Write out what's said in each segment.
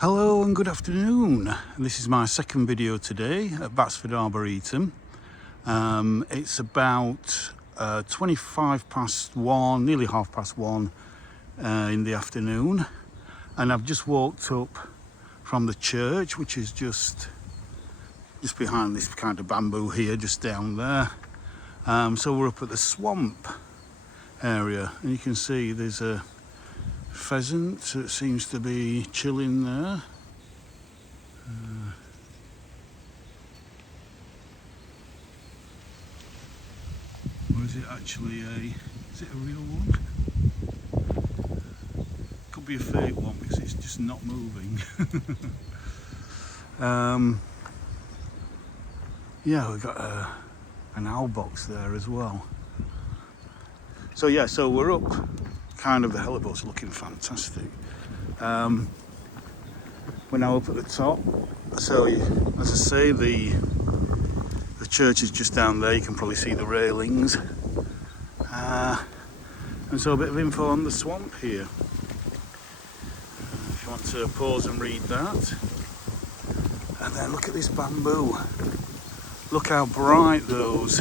Hello and good afternoon. This is my second video today at Batsford Arboretum. It's about 25 past 1, nearly half past 1 in the afternoon, and I've just walked up from the church, which is just behind this kind of bamboo here, just down there. So we're up at the swamp area, and you can see there's a pheasant that seems to be chilling there. Or is it actually is it a real one? Could be a fake one because it's just not moving. Yeah, we've got an owl box there as well. So yeah, so we're up, kind of the heliport's looking fantastic. We're now up at the top. So as I say, the church is just down there. You can probably see the railings. And so a bit of info on the swamp here. If you want to pause and read that. And then look at this bamboo. Look how bright those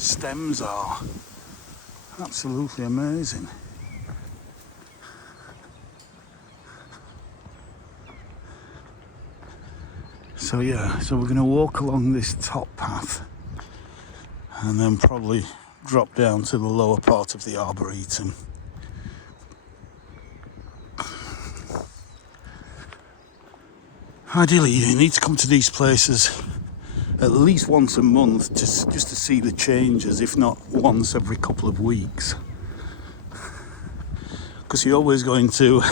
stems are. Absolutely amazing. So yeah, so we're going to walk along this top path and then probably drop down to the lower part of the Arboretum. Ideally, you need to come to these places at least once a month just to see the changes, if not once every couple of weeks. Because you're always going to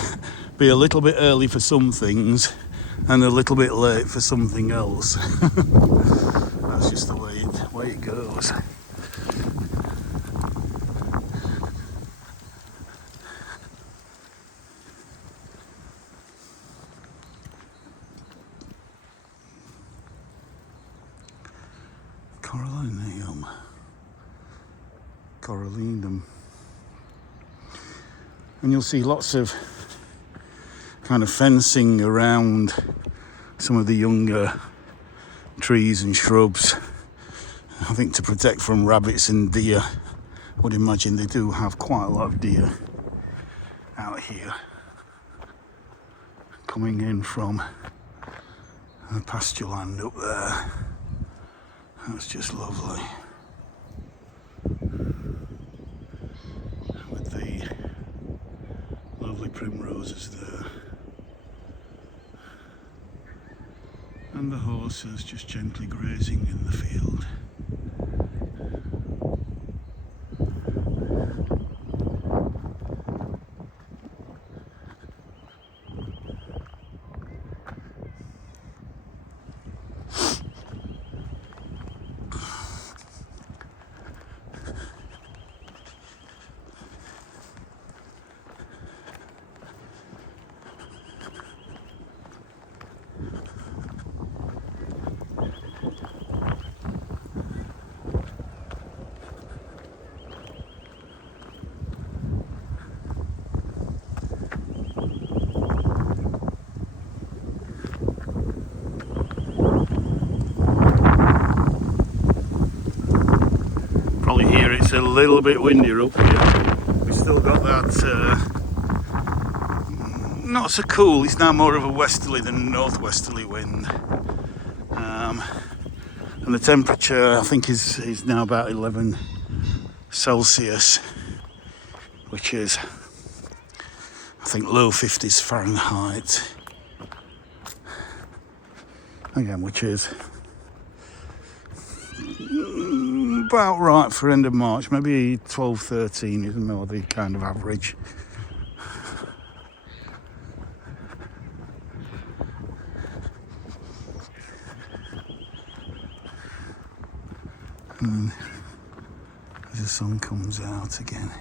be a little bit early for some things and a little bit late for something else. That's just the way it goes. Corallinum. And you'll see lots of kind of fencing around some of the younger trees and shrubs, I think to protect from rabbits and deer. I would imagine they do have quite a lot of deer out here coming in from the pasture land up there. That's just lovely. With the lovely primroses there. And the horses just gently grazing in the field. It's a little bit windier up here. We've still got that not so cool, it's now more of a westerly than northwesterly wind. And the temperature I think is now about 11 Celsius, which is I think low 50s Fahrenheit. Again, which is about right for end of March, maybe 12, 13 is more the kind of average. And then as the sun comes out again,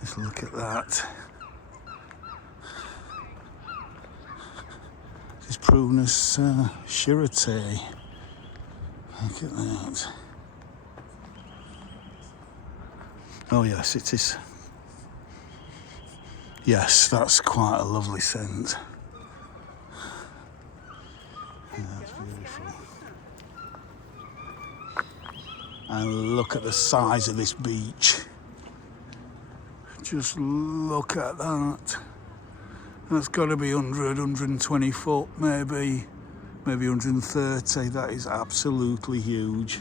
just look at that. This is Prunus shirate. Look at that. Oh yes, it is. Yes, that's quite a lovely scent. Beautiful. And look at the size of this beach. Just look at that. That's got to be 100, 120 foot, maybe 130. That is absolutely huge.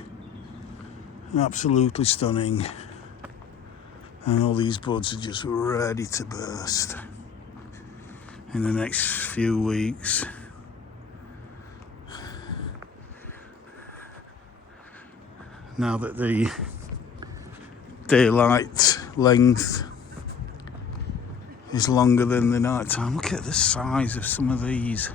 Absolutely stunning. And all these buds are just ready to burst in the next few weeks. Now that the daylight length is longer than the night time. Look at the size of some of these.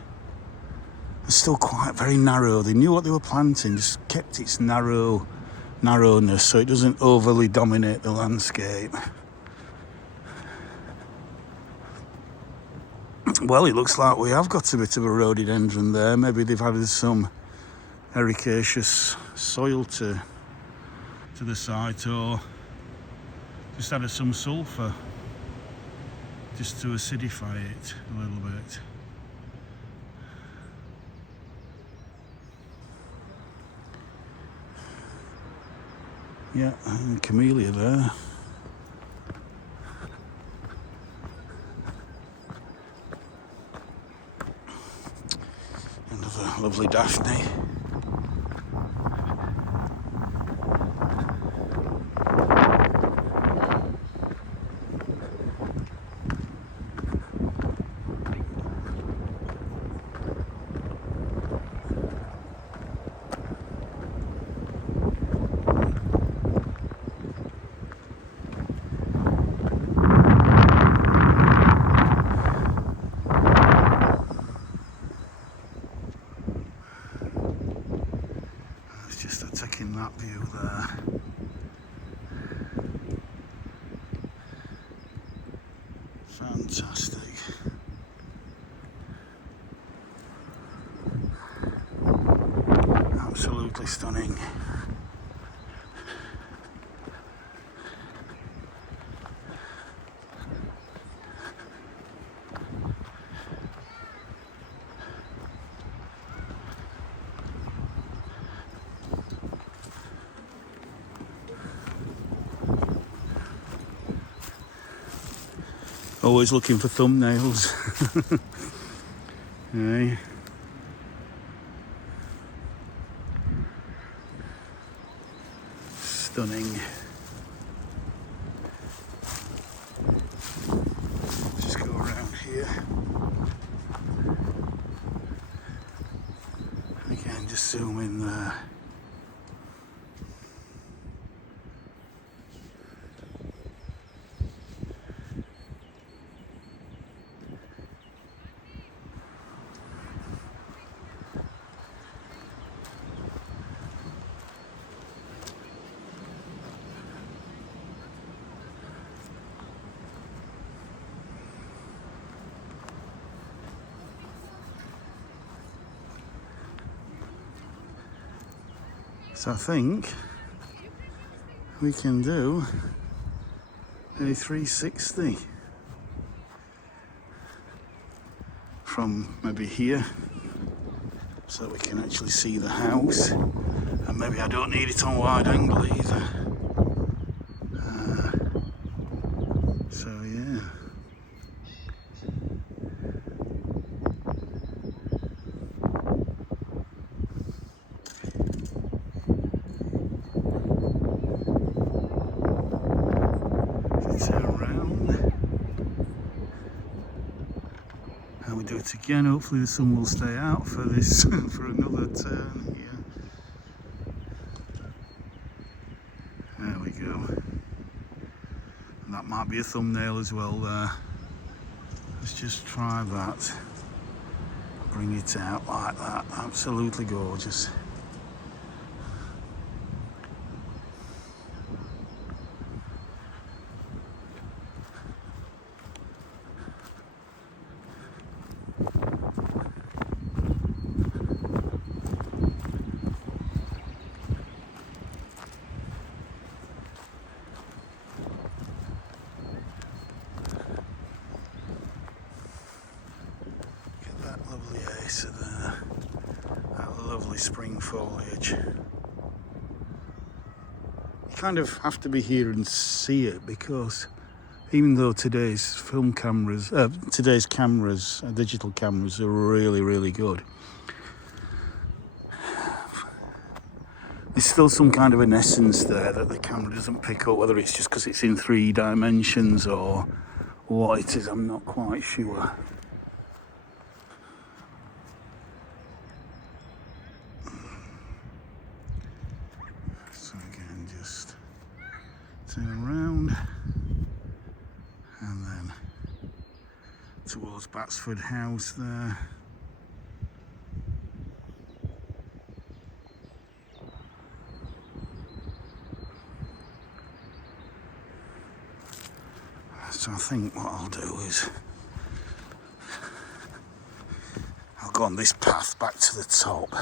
They're still quite very narrow. They knew what they were planting, just kept its narrowness so it doesn't overly dominate the landscape. Well, it looks like we have got a bit of a rhododendron there. Maybe they've added some ericaceous soil to the site, or just added some sulphur just to acidify it a little bit. Yeah, and camellia there. Another lovely daphne. Just taking that view there. Fantastic. Absolutely stunning. Always looking for thumbnails. Hey. Stunning. Just go around here. Again, just zoom in there. So I think we can do a 360 from maybe here, so that we can actually see the house, and maybe I don't need it on wide angle either. So yeah. Turn around and we do it again. Hopefully the sun will stay out for this for another turn here. There we go. And that might be a thumbnail as well there. Let's just try that. Bring it out like that. Absolutely gorgeous. Lovely acer there. That lovely spring foliage. You kind of have to be here and see it, because even though today's cameras, digital cameras, are really, really good, there's still some kind of an essence there that the camera doesn't pick up, whether it's just because it's in 3 dimensions or what it is, I'm not quite sure. So again, just turn around and then towards Batsford House there. So I think what I'll do is I'll go on this path back to the top.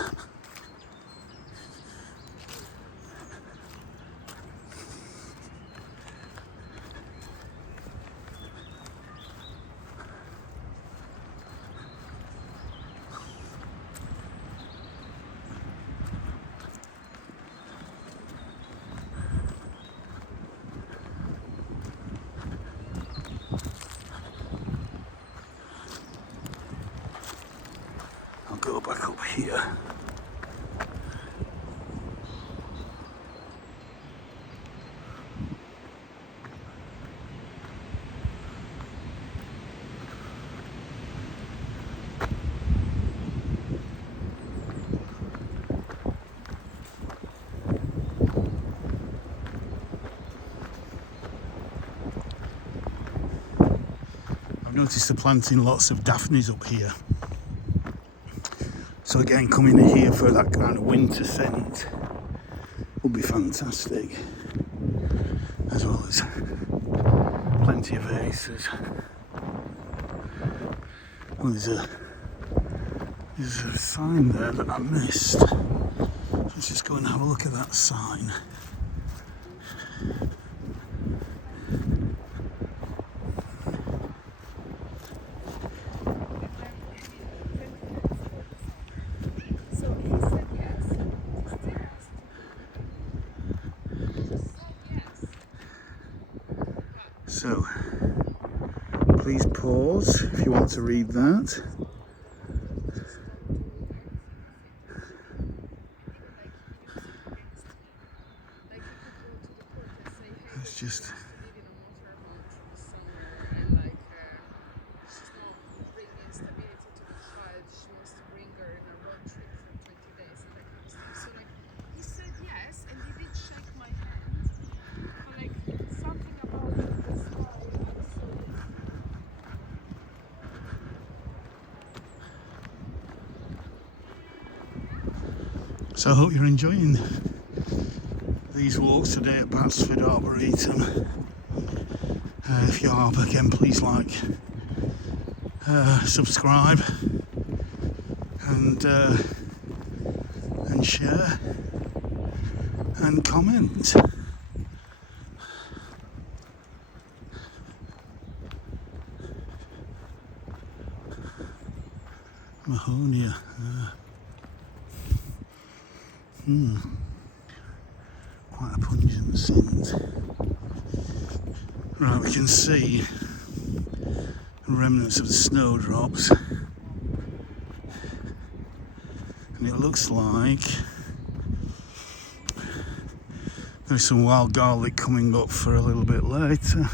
I'll go back up here. I've noticed they're planting lots of daphnes up here. So again, coming in here for that kind of winter scent would be fantastic, as well as plenty of aces. Oh, there's a sign there that I missed. Let's just go and have a look at that sign. So, please pause if you want to read that. It's just... So I hope you're enjoying these walks today at Batsford Arboretum. If you are, again, please like, subscribe, and share, and comment. Mahonia. Quite a pungent scent. Right, we can see remnants of the snowdrops, and it looks like there's some wild garlic coming up for a little bit later.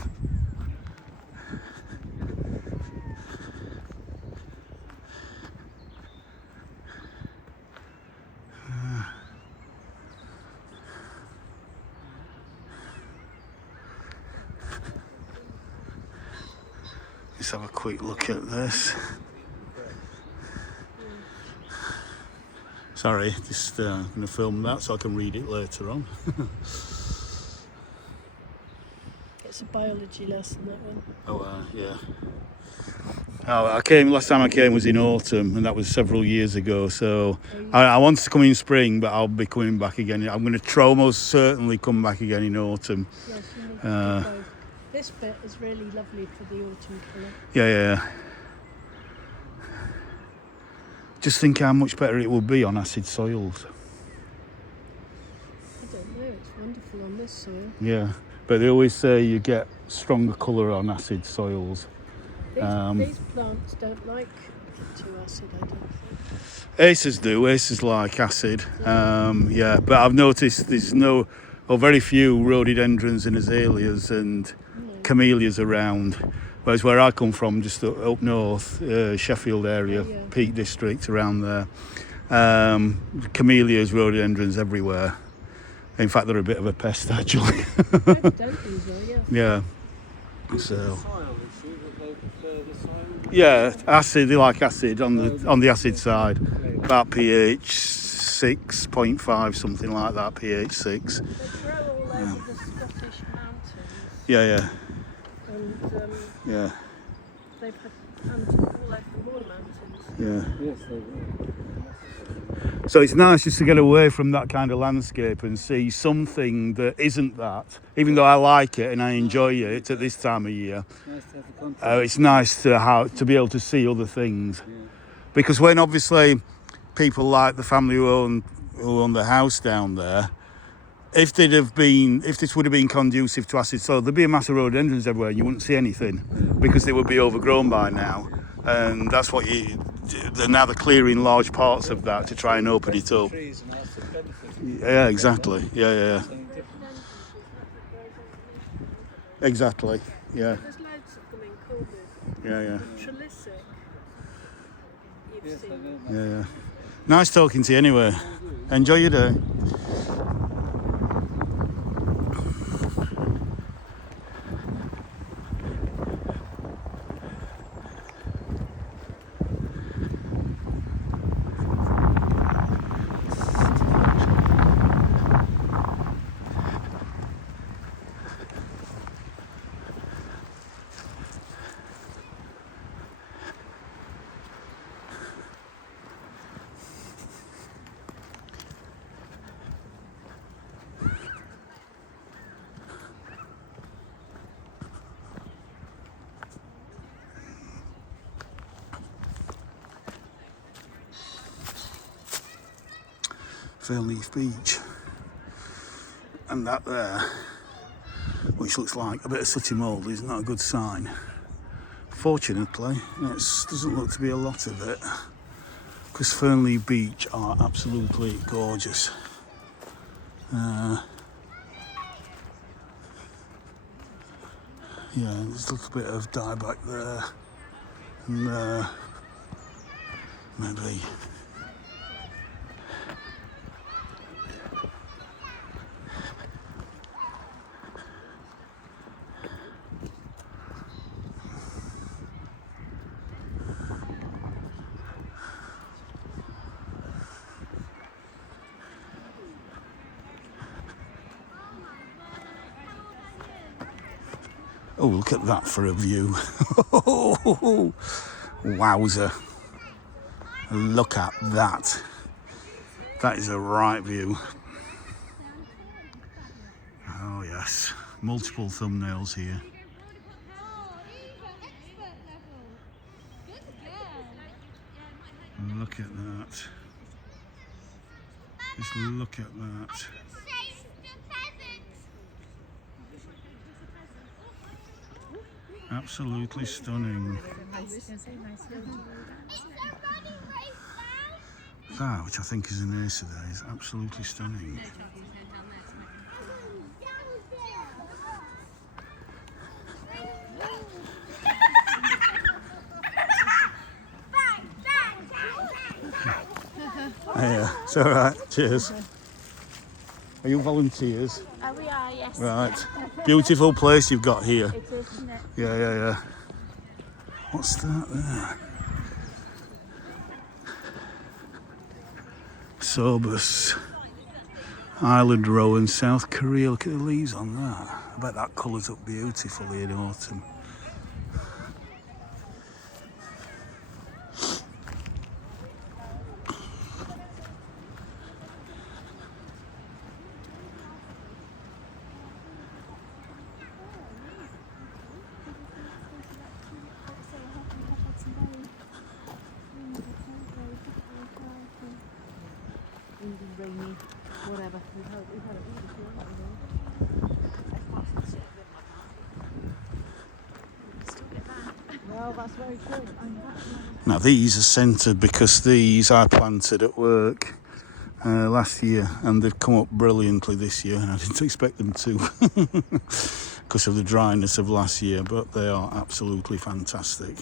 Let's have a quick look at this. Sorry, just going to film that so I can read it later on. It's a biology lesson, that one. Oh, yeah. Oh, last time I came was in autumn, and that was several years ago. So I wanted to come in spring, but I'll be coming back again. I'm going to almost certainly come back again in autumn. Yes, you need to do both. This bit is really lovely for the autumn colour. Yeah. Just think how much better it would be on acid soils. I don't know, it's wonderful on this soil. Yeah, but they always say you get stronger colour on acid soils. These plants don't like it too acid, I don't think. Acers do. Acers like acid. Yeah, but I've noticed there's very few rhododendrons and azaleas and camellias around. Whereas where I come from, just up north, Sheffield area, Yeah. Peak District, around there, camellias, rhododendrons everywhere. In fact, they're a bit of a pest, actually. Rhododendrons are, yeah. Yeah. So. Yeah, acid. They like acid on the acid side. About pH 6.5, something like that. pH 6. They grow all over the Scottish mountains. Yeah. And Yeah. they've had planted all over the Moor Mountains. Yeah. Yes, they will. So it's nice just to get away from that kind of landscape and see something that isn't that. Even though I like it and I enjoy it at this time of year, Nice to have the contrast. it's nice to be able to see other things. Yeah. Because when obviously people like the family who own the house down there, if this would have been conducive to acid soil, there'd be a mass of rhododendrons everywhere. You wouldn't see anything because they would be overgrown by now. And that's what now they're clearing large parts of that to try and open it up. Trees and also benefit. Yeah, exactly. Yeah. Something different. Exactly. Yeah. There's loads of them in Cornwall. Yeah. Trelisic. You've Yes, I seen. know. Yeah. Nice talking to you anyway. Enjoy your day. Fernleaf Beach, and that there, which looks like a bit of sooty mould, is not a good sign. Fortunately, it doesn't look to be a lot of it, because Fernleaf Beach are absolutely gorgeous. Yeah, there's a little bit of dieback there, and there, maybe. Oh, look at that for a view. Wowzer. Look at that. That is a right view. Oh yes, multiple thumbnails here. Look at that. Just look at that. Absolutely stunning. That, which I think is an acer there, is absolutely stunning. Yeah, it's all right. Cheers. Are you volunteers? We are, yes. Right. Beautiful place you've got here. It is, isn't it? Yeah. What's that there? Sobus Island Rowan, South Korea. Look at the leaves on that. I bet that colours up beautifully in autumn. and rainy, whatever. We've had it all before, haven't we? Still get that. Well, that's very true. Now these are centred because these I planted at work last year, and they've come up brilliantly this year, and I didn't expect them to because of the dryness of last year, but they are absolutely fantastic.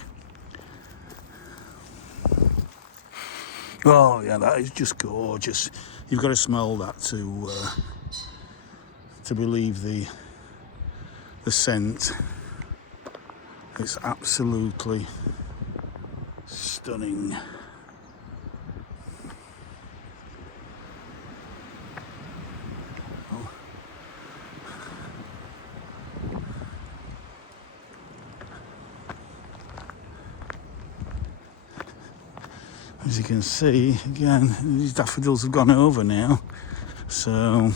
Oh yeah, that is just gorgeous. You've got to smell that to believe the scent. It's absolutely stunning. Oh. As you can see, again, these daffodils have gone over now, so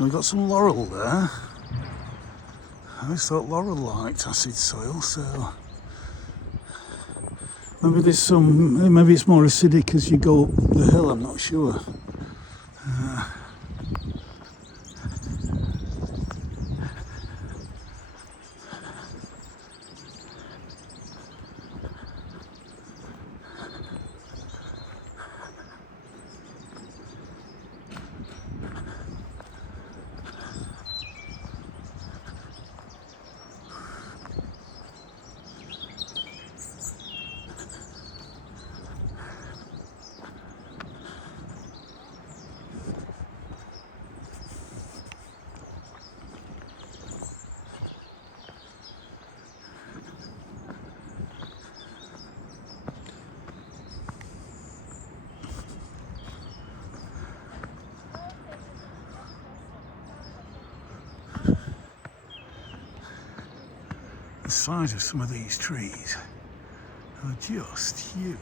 we've got some laurel there. I always thought laurel liked acid soil, so maybe there's some, maybe it's more acidic as you go up the hill, I'm not sure. The size of some of these trees are just huge.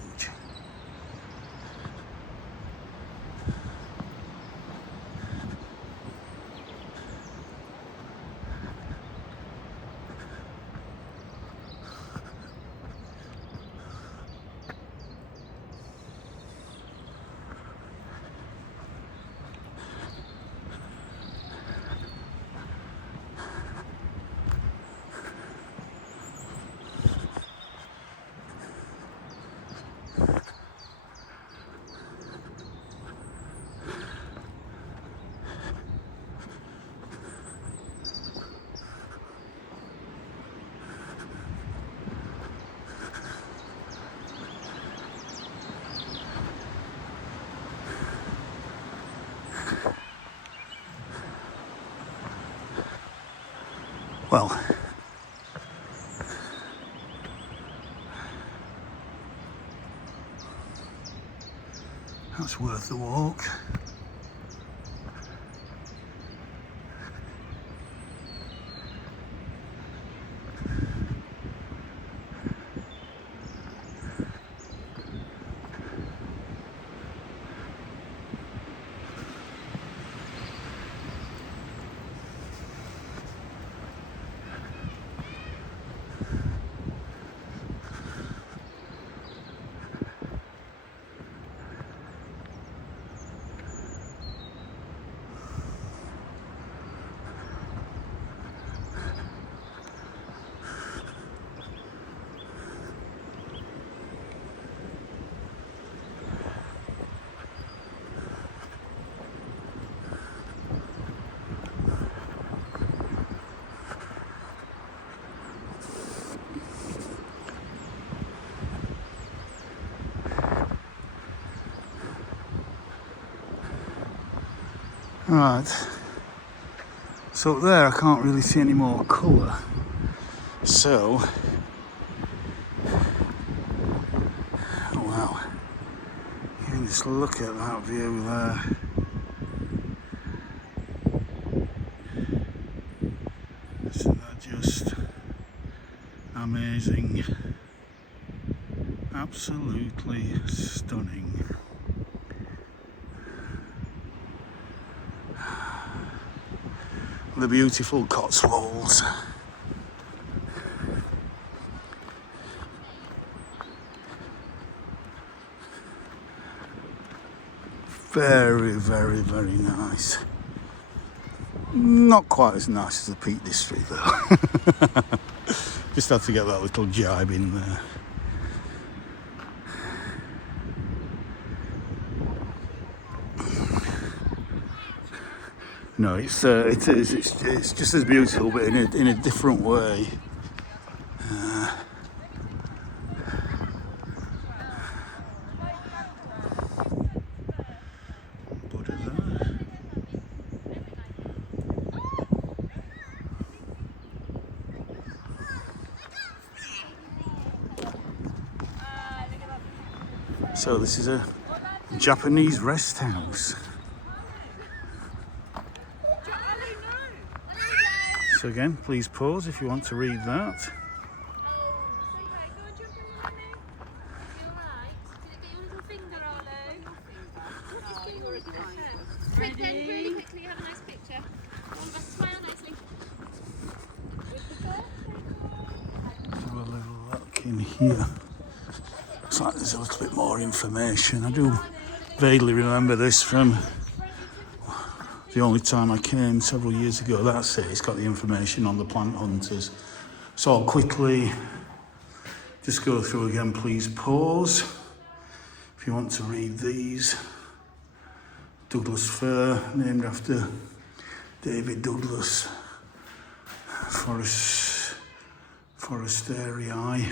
Well, that's worth the walk. Right, so up there I can't really see any more colour, so, oh wow, you can just look at that view there. mesmerizing, absolutely stunning. The beautiful Cotswolds. Very, very, very nice. Not quite as nice as the Peak District though. Just had to get that little jibe in there. No, it's just as beautiful, but in a different way. Buddha there. So this is a Japanese rest house. So again, please pause if you want to read that. Really quickly, have a nice picture. All of us smile nicely. Have a little look in here. Looks like there's a little bit more information. I do vaguely remember this from the only time I came several years ago. That's it. It's got the information on the plant hunters. So I'll quickly just go through again. Please pause if you want to read these. Douglas fir, named after David Douglas. Foresterii.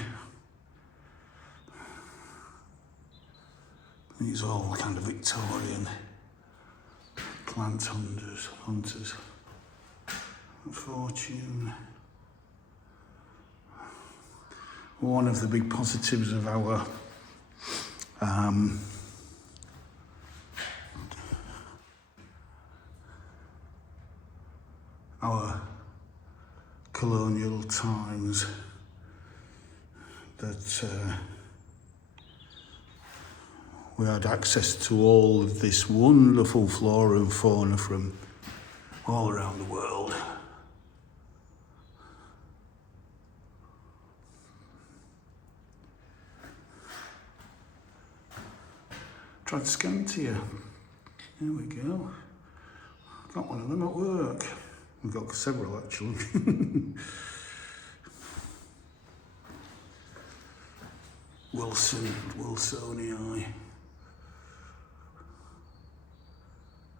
These are all kind of Victorian plant hunters. Fortune. One of the big positives of our colonial times that we had access to all of this wonderful flora and fauna from all around the world. Tried to scan to you. There we go. Got one of them at work. We've got several actually. Wilsonii.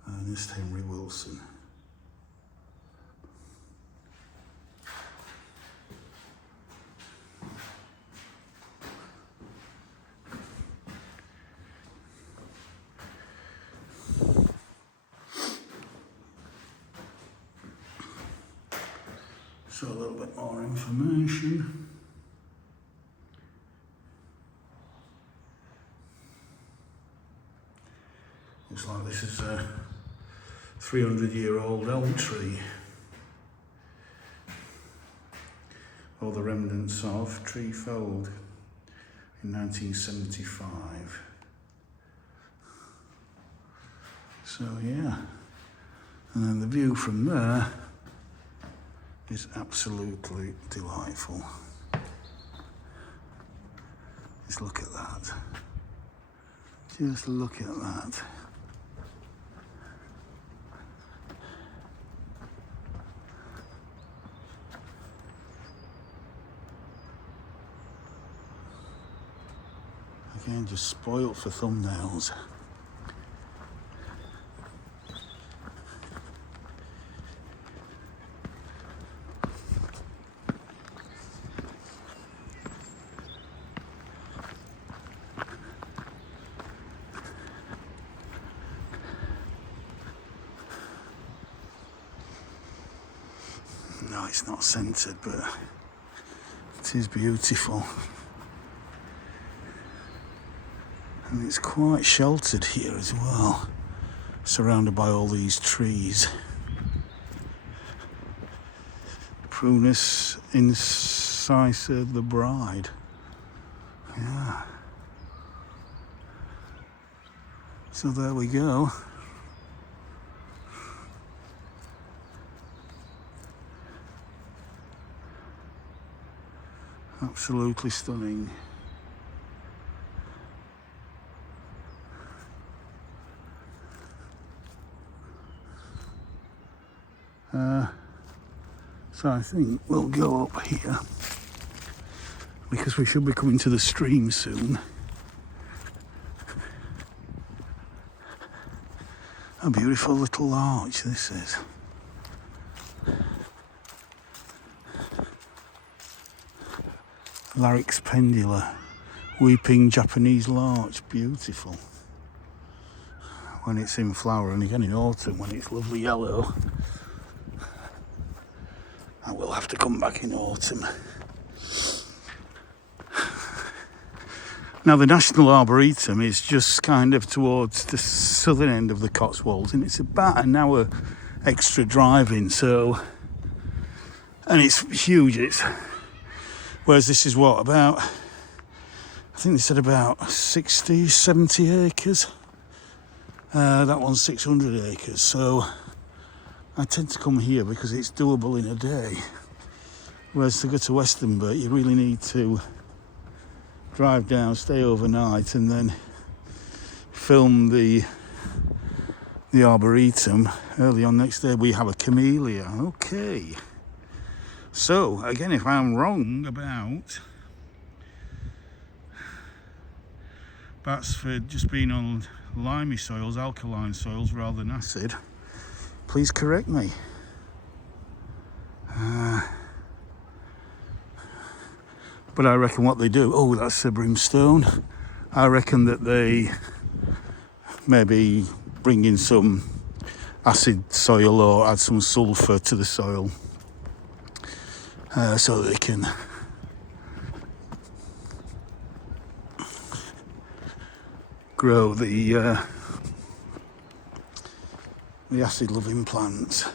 Ernest Henry Wilson. So a little bit more information. Looks like this is a 300-year-old elm tree. Or the remnants of tree felled in 1975. So yeah, and then the view from there is absolutely delightful. Just look at that. Just look at that. Again, just spoilt for thumbnails. No, it's not centered, but it is beautiful. And it's quite sheltered here as well, surrounded by all these trees. Prunus precise the bride. Yeah. So there we go. Absolutely stunning. So I think we'll go up here because we should be coming to the stream soon. A beautiful little arch this is. Larix pendula, weeping Japanese larch, beautiful. When it's in flower, and again in autumn when it's lovely yellow. I will have to come back in autumn. Now the National Arboretum is just kind of towards the southern end of the Cotswolds, and it's about an hour extra driving, so, and it's huge. Whereas this is what, about, I think they said about 60, 70 acres. That one's 600 acres, so I tend to come here because it's doable in a day. Whereas to go to Westernbert, you really need to drive down, stay overnight, and then film the Arboretum early on next day. We have a camellia. Okay. So, again, if I'm wrong about Batsford just being on limey soils, alkaline soils rather than acid, please correct me. But I reckon what they do, oh, that's a brimstone. I reckon that they maybe bring in some acid soil or add some sulphur to the soil so that they can grow the acid-loving plants.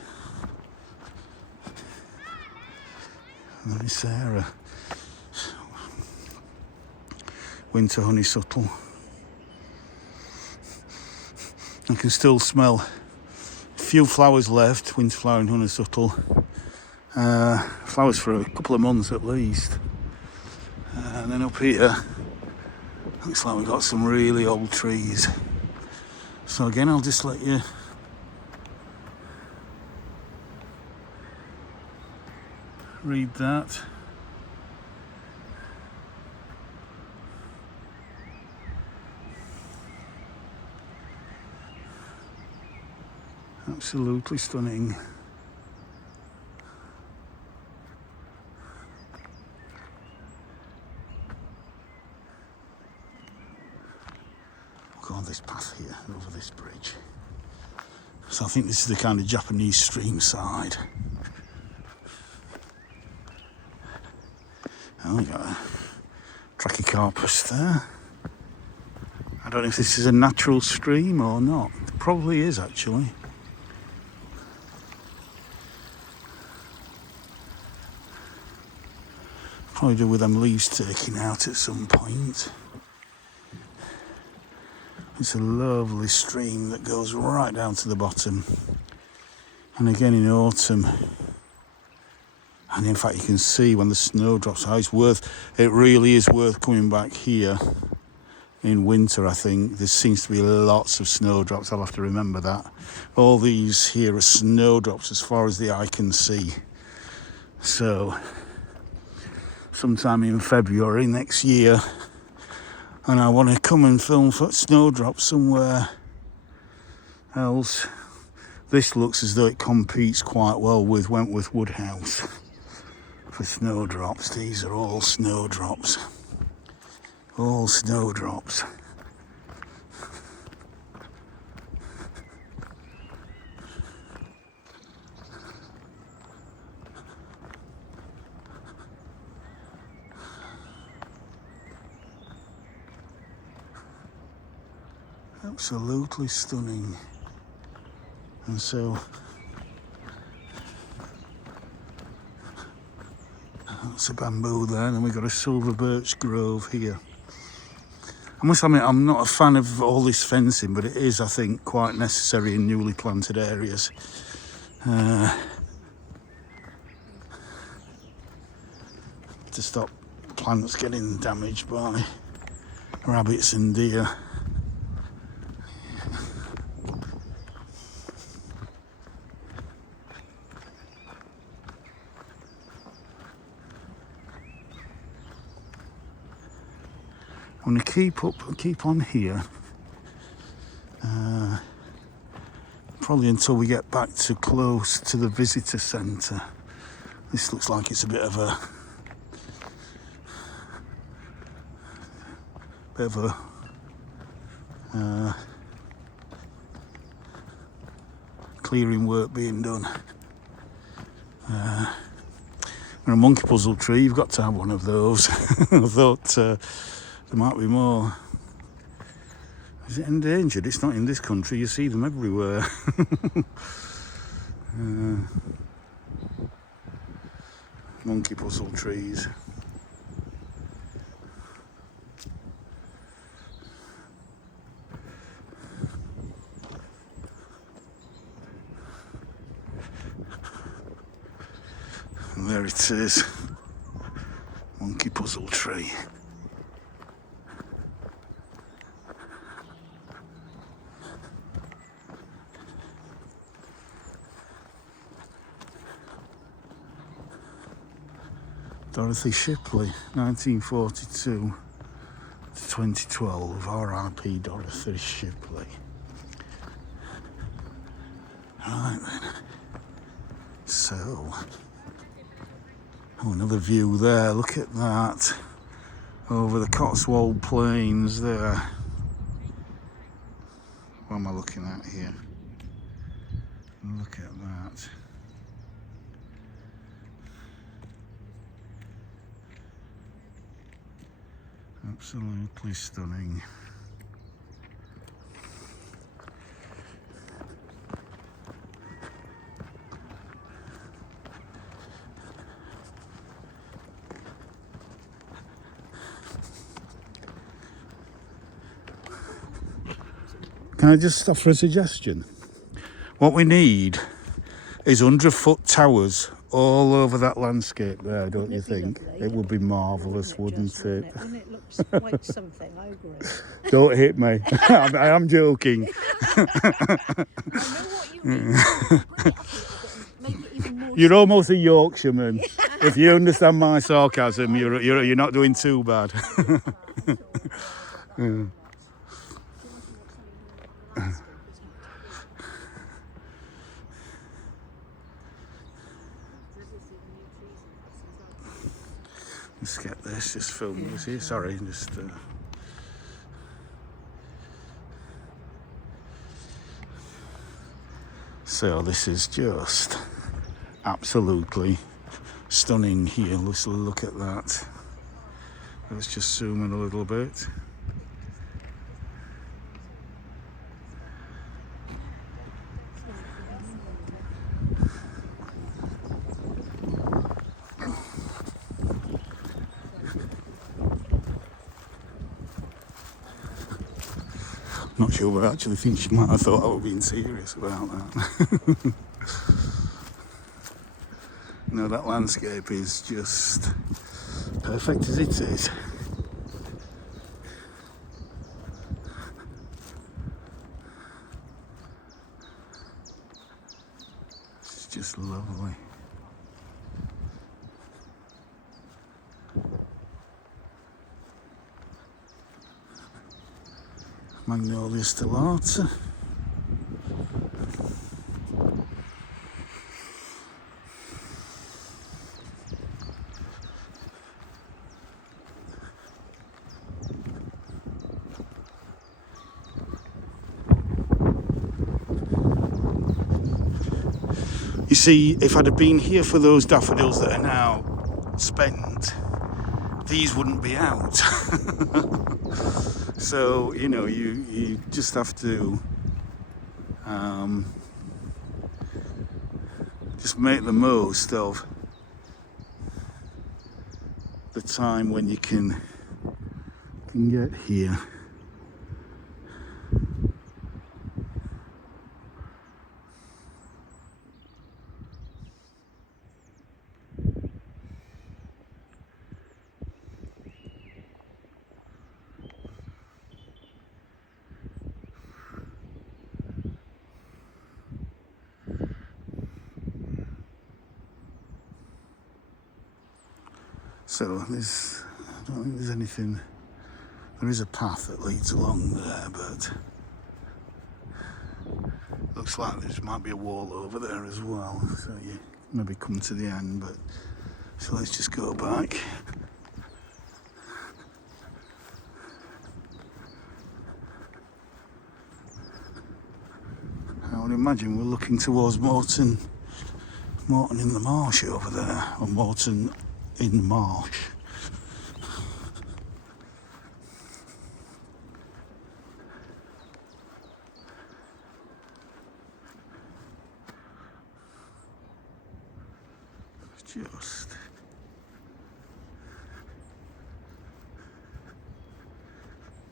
And there's Sarah. Winter honeysuckle. I can still smell a few flowers left, winter flowering honeysuckle. Flowers for a couple of months at least. And then up here, looks like we've got some really old trees. So again, I'll just let you read that. Absolutely stunning. Go on this path here, over this bridge. So I think this is the kind of Japanese stream side. Oh, we got a Trachycarpus there. I don't know if this is a natural stream or not. It probably is, actually. Probably do with them leaves taking out at some point. It's a lovely stream that goes right down to the bottom. And again in autumn. And in fact you can see when the snow drops out, it really is worth coming back here in winter. I think there seems to be lots of snowdrops. I'll have to remember that. All these here are snowdrops as far as the eye can see. So sometime in February next year, and I want to come and film for snowdrops somewhere else. This looks as though it competes quite well with Wentworth Woodhouse for snowdrops. These are all snowdrops. All snowdrops. Absolutely stunning. And so Lots of bamboo there, and then we've got a silver birch grove here. I must admit, I'm not a fan of all this fencing, but it is, I think, quite necessary in newly planted areas. To stop plants getting damaged by rabbits and deer. I'm going to keep on here, probably until we get back to close to the visitor centre. This looks like it's a bit of a clearing work being done. And a monkey puzzle tree, you've got to have one of those. I thought there might be more. Is it endangered? It's not in this country, you see them everywhere. Monkey puzzle trees. And there it is, monkey puzzle tree. Dorothy Shipley, 1942 to 2012, R.I.P. Dorothy Shipley. Right then, so, oh, another view there, look at that, over the Cotswold plains there. What am I looking at here? Look at that. Absolutely stunning. Can I just offer a suggestion? What we need is 100-foot towers all over that landscape there, don't you think? It would be marvellous, wouldn't it? And it looks quite something, I agree. Don't hit me. I am joking. I know what you mean. Bring it up a little bit and make it even more. You're almost a Yorkshireman. If you understand my sarcasm, you're not doing too bad. Yeah. Let's get this, just film this here, sorry, just... So this is just absolutely stunning here. Let's look at that. Let's just zoom in a little bit. Not sure, but I actually think she might have thought I was being serious about that. No, that landscape is just perfect as it is. It's just lovely. Magnolia stellata. You see, if I'd have been here for those daffodils that are now spent, these wouldn't be out. So, you know, you just have to just make the most of time when you can get here. So I don't think there's anything. There is a path that leads along there, but looks like there might be a wall over there as well. So you maybe come to the end, but so let's just go back. I would imagine we're looking towards Morton in the marsh over there, or Morton in the marsh. Just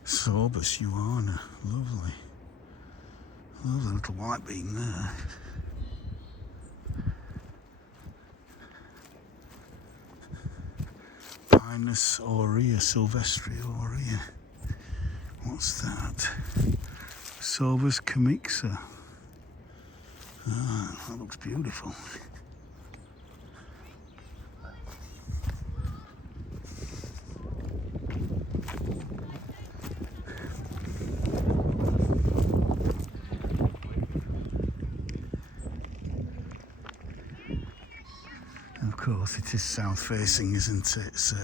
Sorbus Ioana, lovely. Lovely little white bean there. Pinus aurea, Silvestri aurea. What's that? Sorbus camixa. Ah, that looks beautiful. Of course, it is south facing, isn't it? So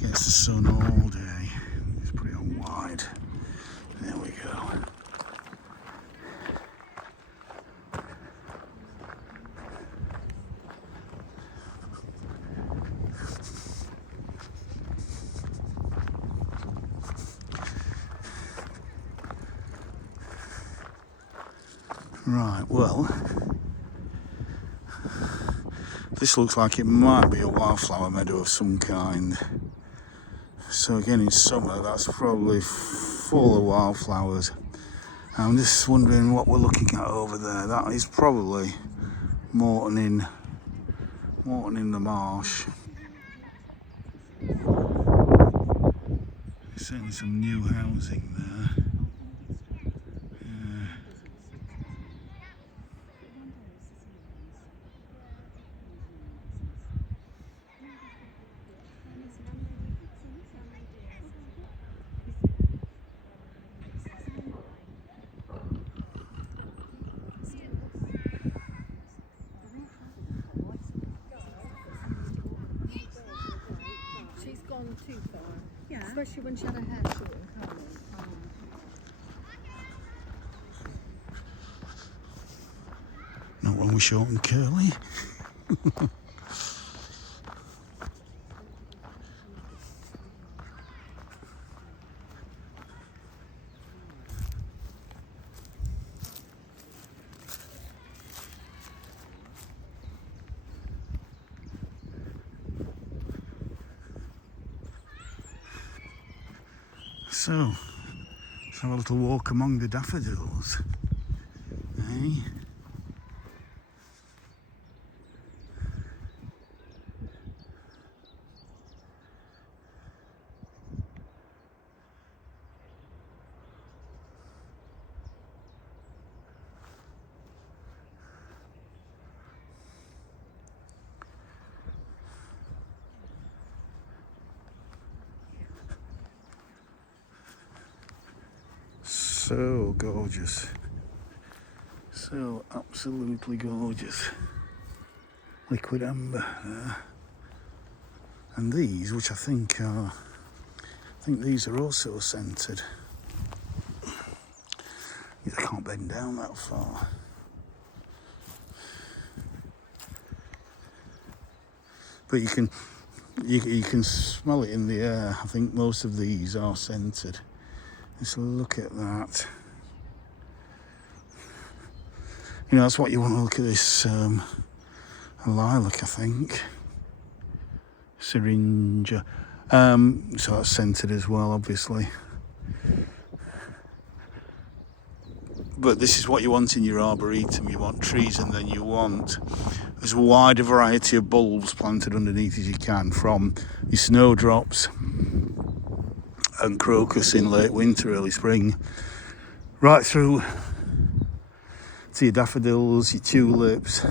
gets the sun all day. Let's put it on wide. There we go. Right, well, this looks like it might be a wildflower meadow of some kind. So again, in summer, that's probably full of wildflowers. I'm just wondering what we're looking at over there. That is probably Morton in the marsh. There's certainly some new housing there. She's gone too far. Yeah. Especially when she had her hair short and curly. Not when we're short and curly. So, let's have a little walk among the daffodils. Eh? So gorgeous. So absolutely gorgeous. Liquid amber there. And these, which I think these are also scented. I can't bend down that far. But you can smell it in the air. I think most of these are scented. Just look at that. You know, that's what you want to look at this lilac, I think. syringa. So that's scented as well, obviously. But this is what you want in your arboretum. You want trees, and then you want as wide a variety of bulbs planted underneath as you can, from your snowdrops and crocus in late winter, early spring, right through to your daffodils, your tulips,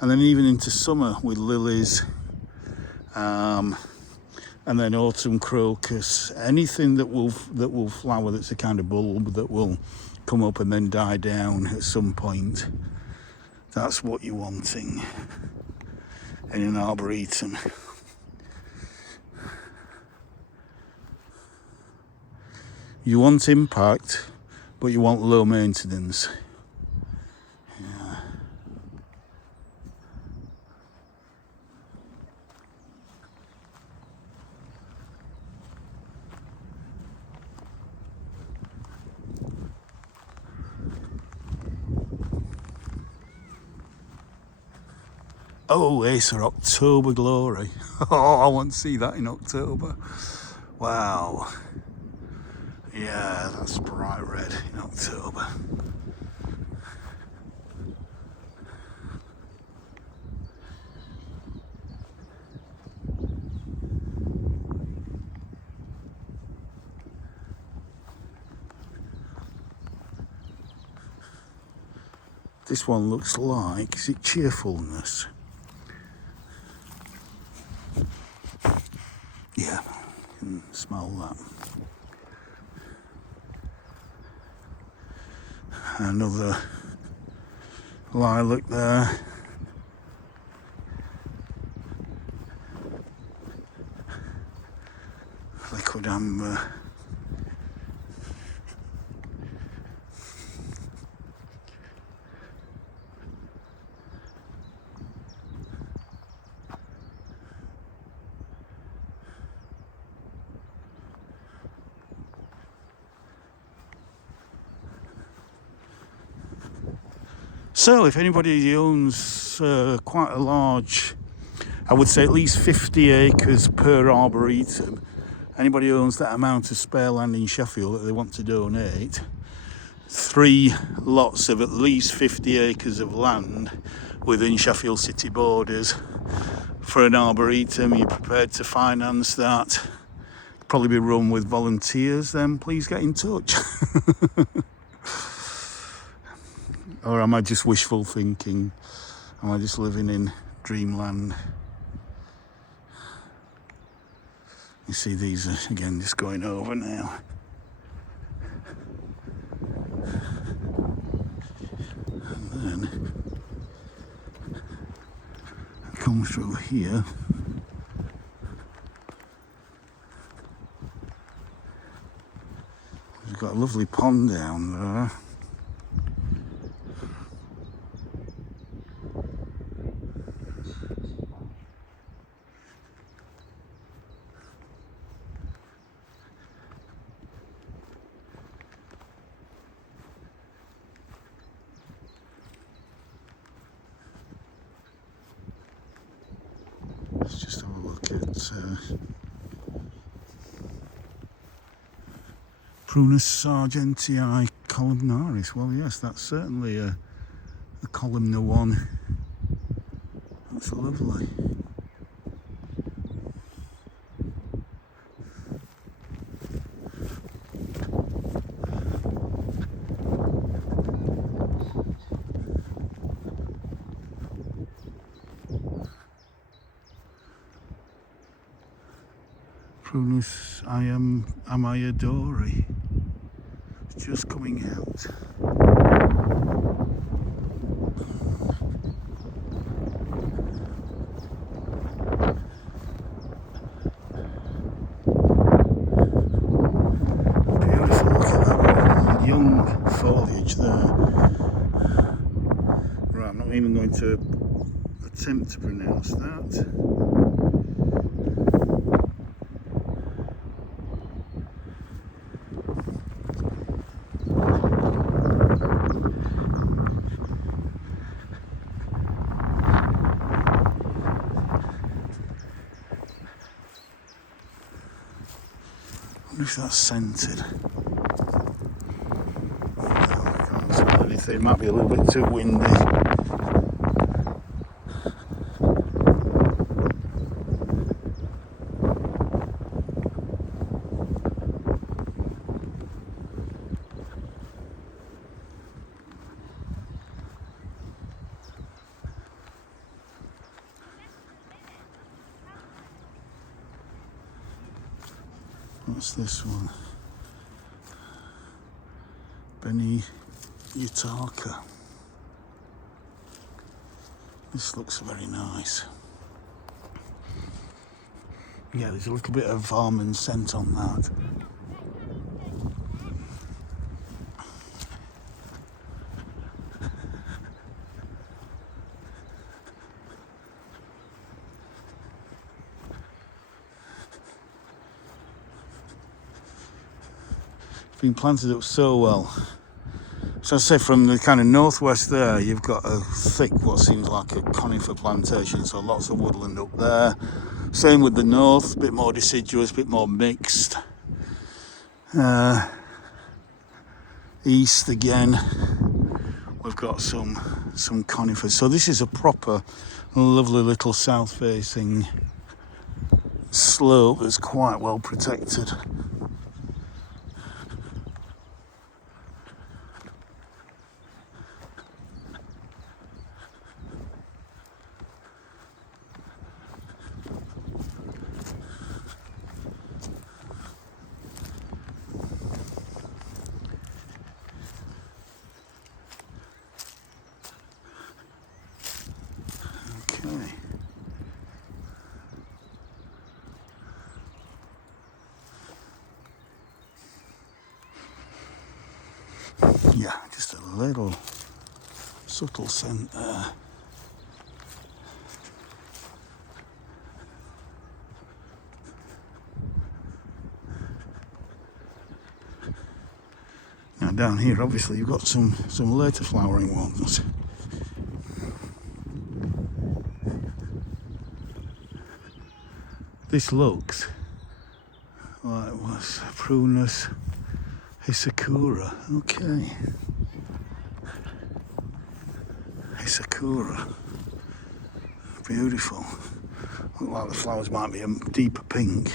and then even into summer with lilies, and then autumn crocus. Anything that will flower, that's a kind of bulb that will come up and then die down at some point. That's what you're wanting in an arboretum. You want impact, but you want low maintenance. Yeah. Oh, Acer October Glory. Oh, I want to see that in October. Wow. Yeah, that's bright red in October. This one looks like, is it cheerfulness? Yeah, you can smell that. Another lilac there. Liquid amber. So if anybody owns quite a large, I would say at least 50 acres per arboretum, anybody owns that amount of spare land in Sheffield that they want to donate, 3 lots of at least 50 acres of land within Sheffield city borders for an arboretum, you're prepared to finance that, probably be run with volunteers, then please get in touch. Or am I just wishful thinking? Am I just living in dreamland? You see, these are again just going over now. And then come through here. We've got a lovely pond down there. Let's just have a look at Prunus sargentii columnaris. Well, yes, that's certainly a columnar one. That's lovely. Prunus amayadori. It's just coming out. Beautiful, look at that young foliage there. Right, I'm not even going to attempt to pronounce that. wonder if that's scented. No, I can't smell anything. It might be a little bit too windy. What's this one? Benny Yutaka. This looks very nice. Yeah, there's a little bit of almond scent on that. Been planted up so well. So I say from the kind of northwest there, you've got a thick, what seems like a conifer plantation, so lots of woodland up there. Same with the north, a bit more deciduous, a bit more mixed. East again, we've got some conifers. So this is a proper lovely little south-facing slope that's quite well protected. Okay. Yeah, just a little subtle scent there. Now down here, obviously, you've got some later flowering ones. This looks like it was Prunus Hisakura. Okay. Hisakura. Beautiful. Look like the flowers might be a deeper pink.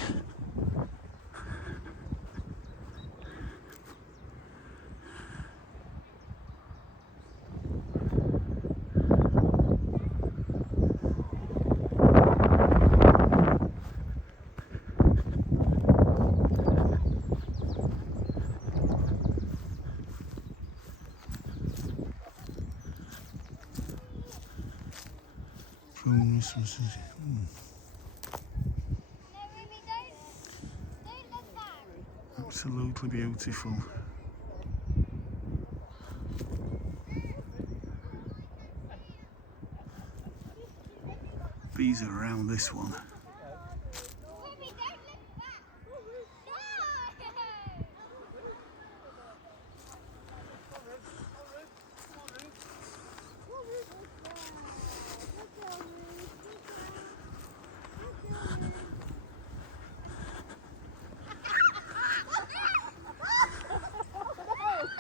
Absolutely beautiful. Bees are around this one.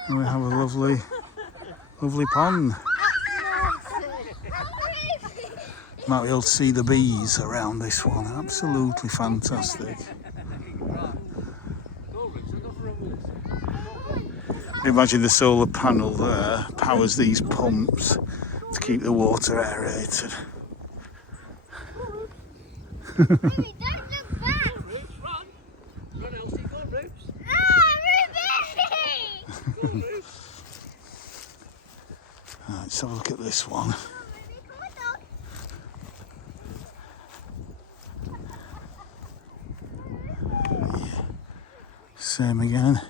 And we have a lovely pond. Might be able to see the bees around this one. Absolutely fantastic. Imagine the solar panel there powers these pumps to keep the water aerated. Ruby, don't look back! Roots, run! Run, Elsie, go on, Roots! Ah, Ruby! Right, let's have a look at this one. Same again.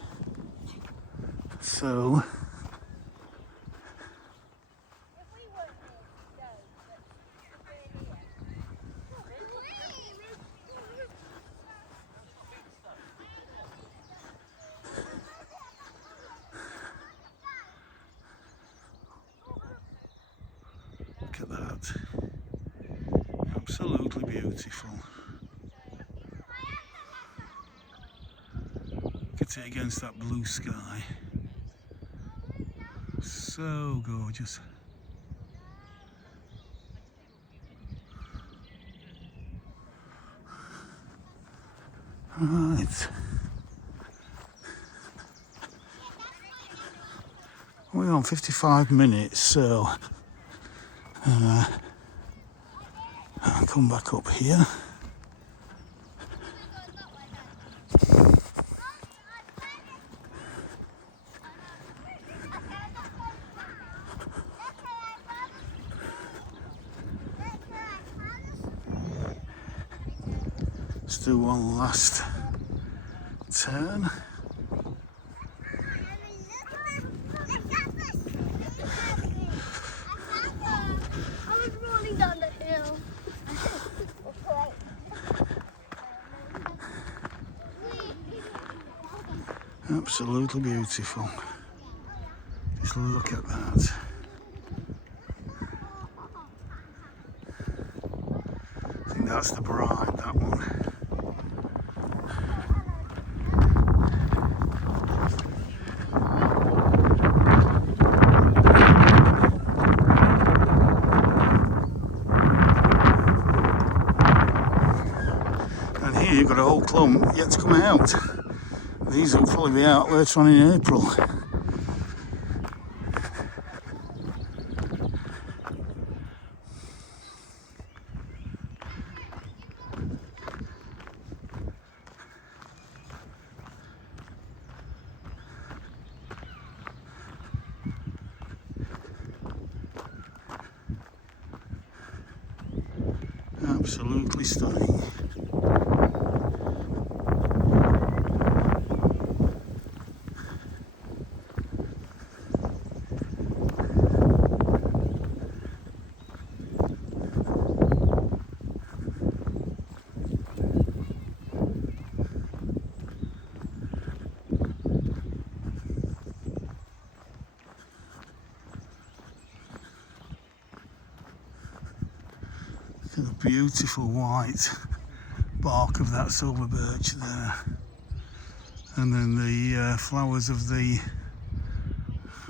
So look at that. Absolutely beautiful. at it against that blue sky. So gorgeous. Right. We're on 55 minutes, so I'll come back up here. Let's do one last turn. I was rolling down the hill. Absolutely beautiful. Just look at that. I think that's the bride, that one. And here you've got a whole clump yet to come out. These will probably be out later on in April. Absolutely stunning. Look at the beautiful white bark of that silver birch there. And then the flowers of the,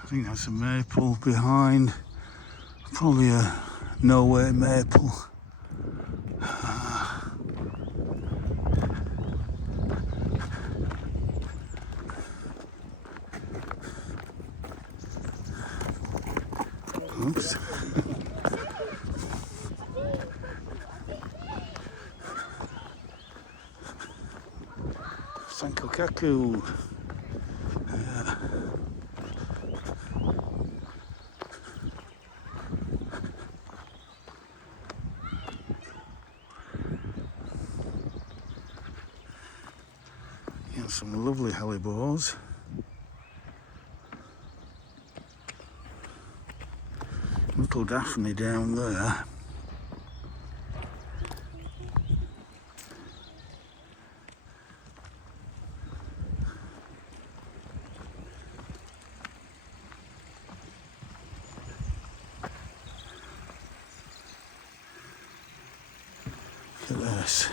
I think that's a maple behind, probably a Norway maple. Oops. Sankokaku. Yeah, some lovely hellebores. Little Daphne down there. Look at this.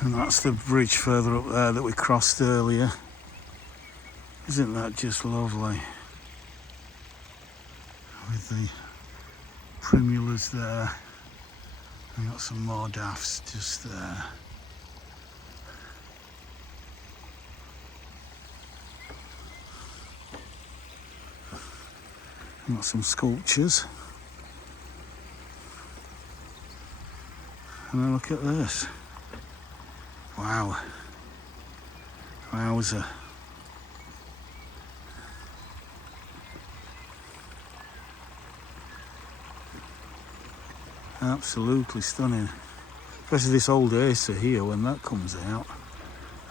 And that's the bridge further up there that we crossed earlier. Isn't that just lovely? With the primulas there. We've got some more daffs just there. We've got some sculptures. And then look at this. Wow. Wowza. Absolutely stunning. Especially this old Acer here when that comes out.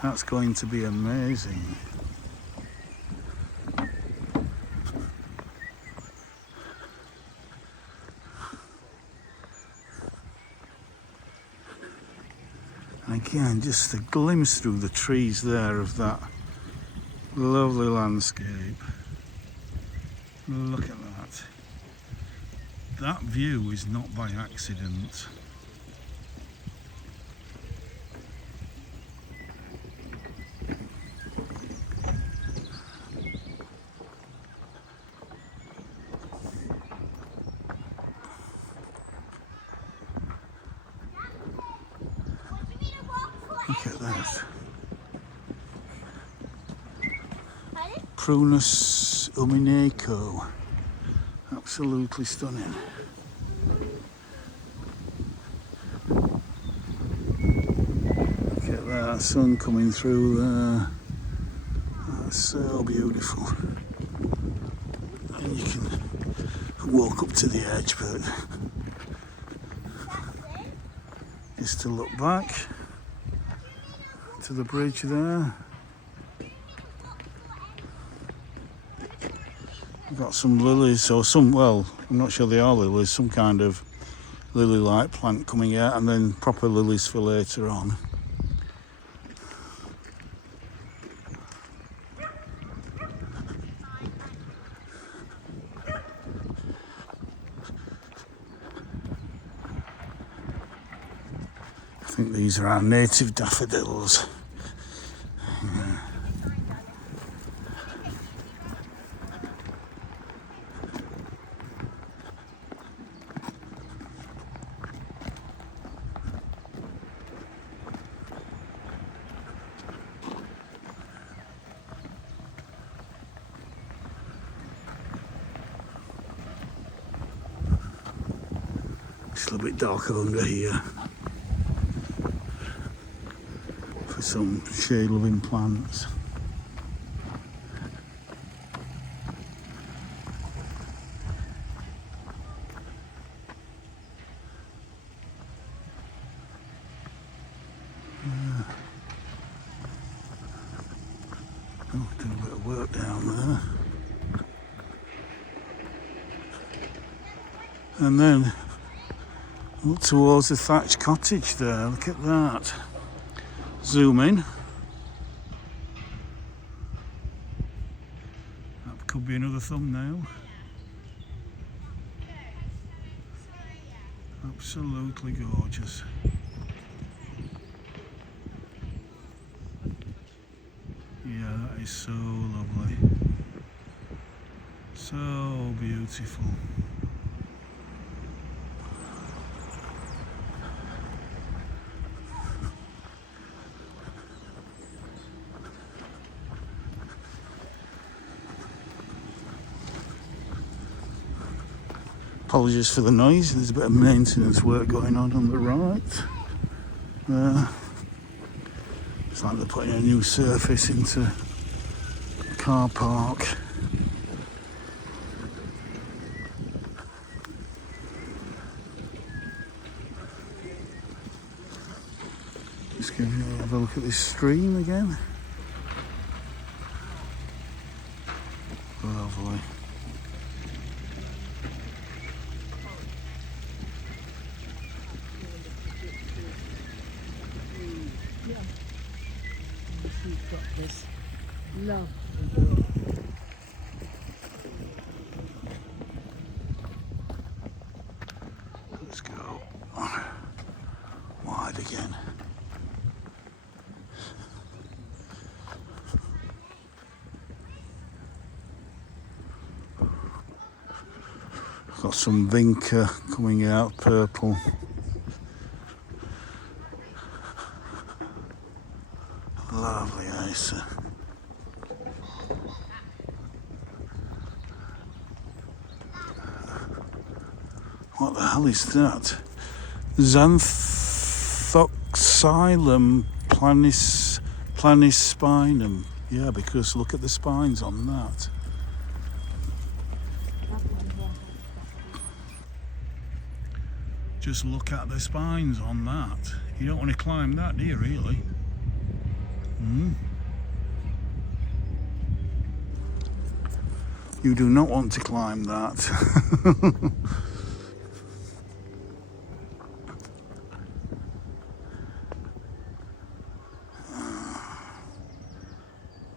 That's going to be amazing. And again, just a glimpse through the trees there of that lovely landscape. Look at that. That view is not by accident. this. Pardon? Prunus uminaco. Absolutely stunning. Look at that sun coming through there. That's so beautiful. And you can walk up to the edge, but just to look back to the bridge there. We've got some lilies, or some, well, I'm not sure they are lilies, some kind of lily-like plant coming out, and then proper lilies for later on. I think these are our native daffodils. It's a little bit darker under here for some shade-loving plants. Oh, doing a bit of work down there. And then up towards the thatched cottage there, look at that. Zoom in. That could be another thumbnail. Absolutely gorgeous. Yeah, that is so lovely. So beautiful. Apologies for the noise, there's a bit of maintenance work going on the right. It's like they're putting a new surface into the car park. Just going to have a look at this stream again. Lovely. You've got this love. Let's go wide again. Got some vinca coming out, purple. Lovely ice. What the hell is that? Xanthoxylum planispinum. Yeah, because look at the spines on that. Just look at the spines on that. You don't want to climb that, do you, really? You do not want to climb that.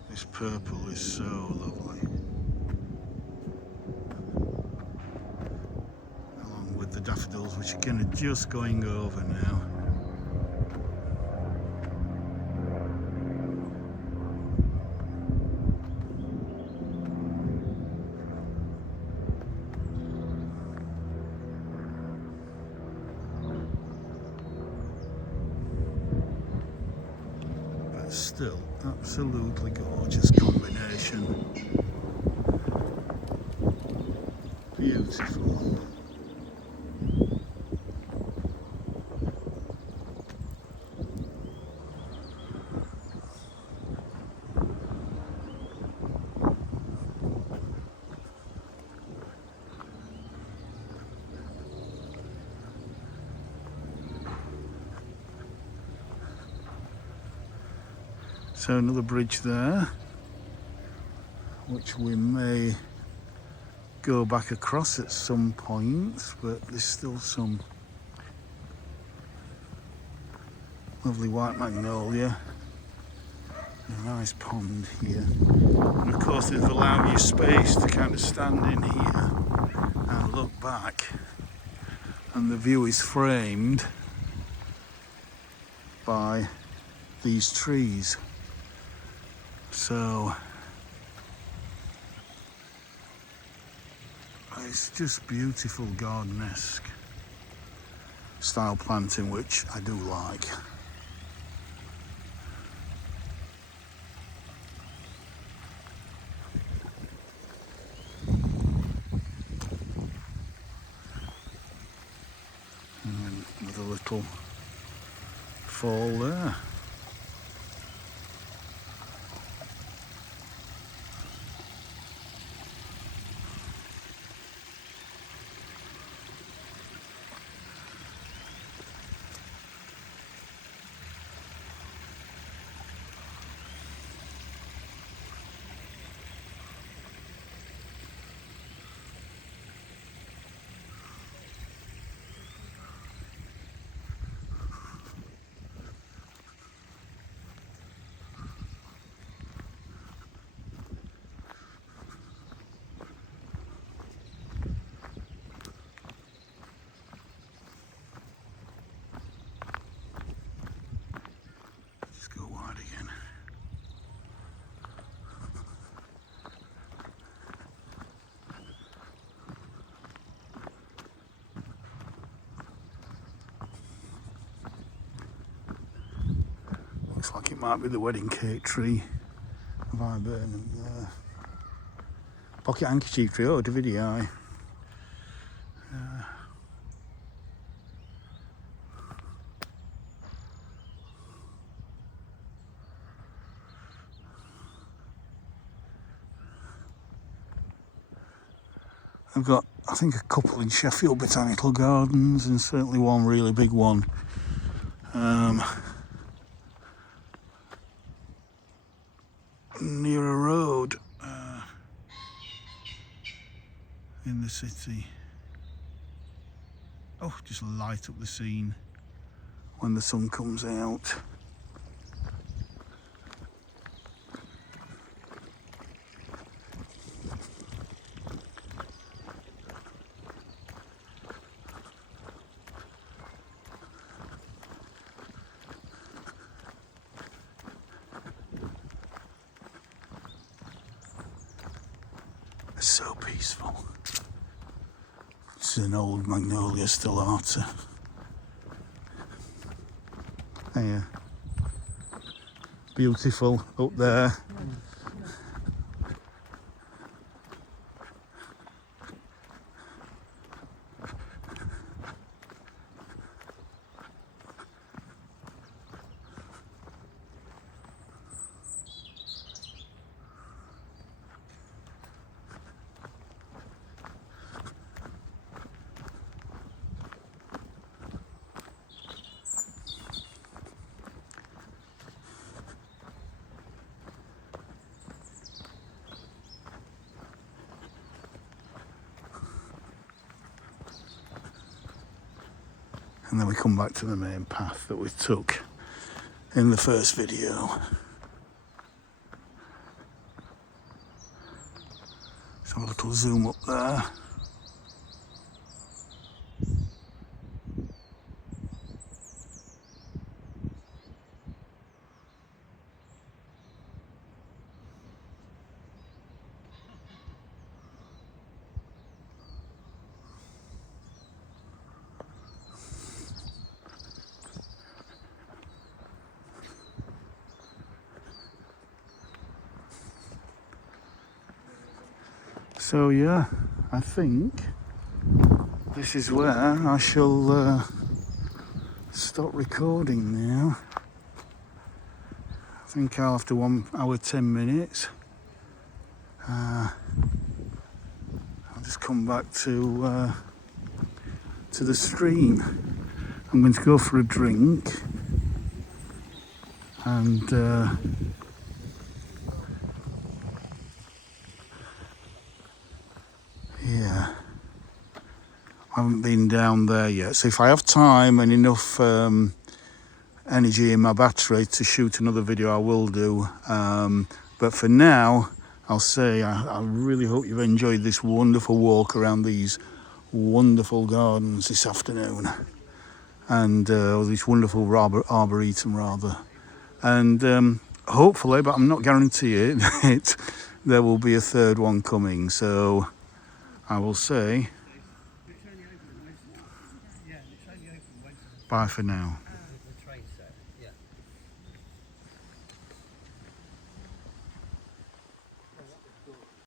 This purple is so lovely. Along with the daffodils, which are kind of just going over now. still absolutely gorgeous combination. Beautiful. So another bridge there, which we may go back across at some point, but there's still some lovely white magnolia. A nice pond here. And of course they've allowed you space to kind of stand in here and look back. And the view is framed by these trees. So it's just beautiful garden-esque style planting, which I do like. And with a little fall there. Just go wide again. Looks like it might be the wedding cake tree of Arboretum there. Pocket handkerchief tree, oh, Davidii. I've got, I think, a couple in Sheffield Botanical Gardens, and certainly one really big one near a road in the city. Oh, just light up the scene when the sun comes out. It's so peaceful. It's an old magnolia stellata. Yeah. Beautiful up there. And then we come back to the main path that we took in the first video. Let's have a little zoom up there. So yeah, I think this is where I shall stop recording now. I think after 1 hour 10 minutes I'll just come back to the stream. I'm going to go for a drink and yeah, I haven't been down there yet, so if I have time and enough energy in my battery to shoot another video, I will do. But for now, I'll say I really hope you've enjoyed this wonderful walk around these wonderful gardens this afternoon, and this wonderful arboretum rather. And hopefully, but I'm not guaranteeing it, there will be a third one coming. So I will say bye for now.